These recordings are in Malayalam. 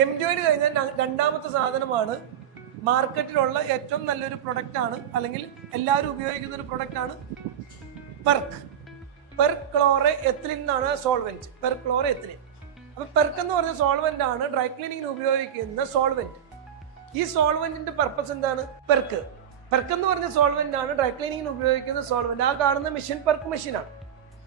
M20 കഴിഞ്ഞാൽ രണ്ടാമത്തെ സാധനമാണ് മാർക്കറ്റിലുള്ള ഏറ്റവും നല്ലൊരു പ്രൊഡക്റ്റാണ്, അല്ലെങ്കിൽ എല്ലാവരും ഉപയോഗിക്കുന്ന ഒരു പ്രൊഡക്റ്റാണ് പെർക്ക്. പെർക്ലോറെ എത്തിലിൻ എന്നാണ് സോൾവെന്റ്. പെർക്ലോറെ എത്തിലിൻ. അപ്പൊ പെർക്ക് എന്ന് പറഞ്ഞ സോൾവെന്റ് ആണ് ഡ്രൈ ക്ലീനിങ്ങിന് ഉപയോഗിക്കുന്ന സോൾവെന്റ്. ഈ സോൾവെന്റിന്റെ പർപ്പസ് എന്താണ്? പെർക്ക് എന്ന് പറഞ്ഞ സോൾവെന്റ് ആണ് ഡ്രൈ ക്ലീനിങ്ങിന് ഉപയോഗിക്കുന്ന സോൾവെന്റ്. ആ കാണുന്ന മെഷീൻ പെർക്ക് മെഷീനാണ്.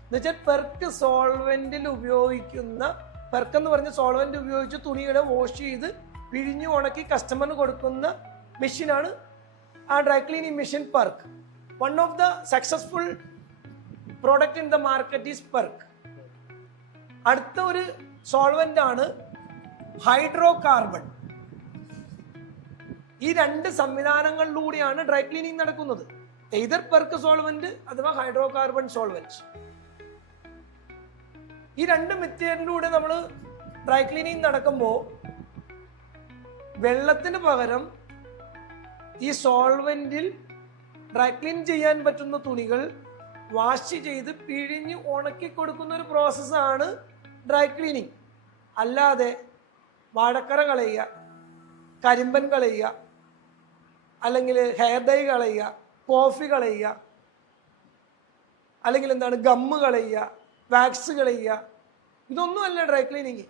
എന്ന് വെച്ചാൽ പെർക്ക് സോൾവെന്റിൽ ഉപയോഗിക്കുന്ന, പെർക്ക് എന്ന് പറഞ്ഞ സോൾവെന്റ് ഉപയോഗിച്ച് തുണികളെ വാഷ് ചെയ്ത് പിഴിഞ്ഞു ഉണക്കി കസ്റ്റമറിന് കൊടുക്കുന്ന മെഷീനാണ് ആ dry cleaning machine perc. One of the successful product in the market is perc. അടുത്ത ഒരു സോൾവെന്റ് ആണ് ഹൈഡ്രോ കാർബൺ. ഈ രണ്ട് സംവിധാനങ്ങളിലൂടെയാണ് ഡ്രൈ ക്ലീനിങ് നടക്കുന്നത്. എയ്തർ പെർക്ക് സോൾവെന്റ് അഥവാ ഹൈഡ്രോ കാർബൺ സോൾവെന്റ്. ഈ രണ്ട് മെത്തേഡിലൂടെ നമ്മൾ ഡ്രൈ ക്ലീനിങ് നടക്കുമ്പോൾ വെള്ളത്തിന് പകരം ഈ സോൾവെന്റിൽ ഡ്രൈ ക്ലീൻ ചെയ്യാൻ പറ്റുന്ന തുണികൾ വാഷ് ചെയ്ത് പിഴിഞ്ഞ് ഉണക്കി കൊടുക്കുന്ന ഒരു പ്രോസസ്സാണ് ഡ്രൈ ക്ലീനിങ്. അല്ലാതെ വാഴക്കറ കളയുക, കരിമ്പൻ കളയുക, അല്ലെങ്കിൽ ഹെയർ ഡൈ കളയുക, കോഫി കളയുക, അല്ലെങ്കിൽ എന്താണ് ഗമ്മ് കളയുക, വാക്സ് കളയുക, ഇതൊന്നും അല്ല ഡ്രൈ ക്ലീനിങ്.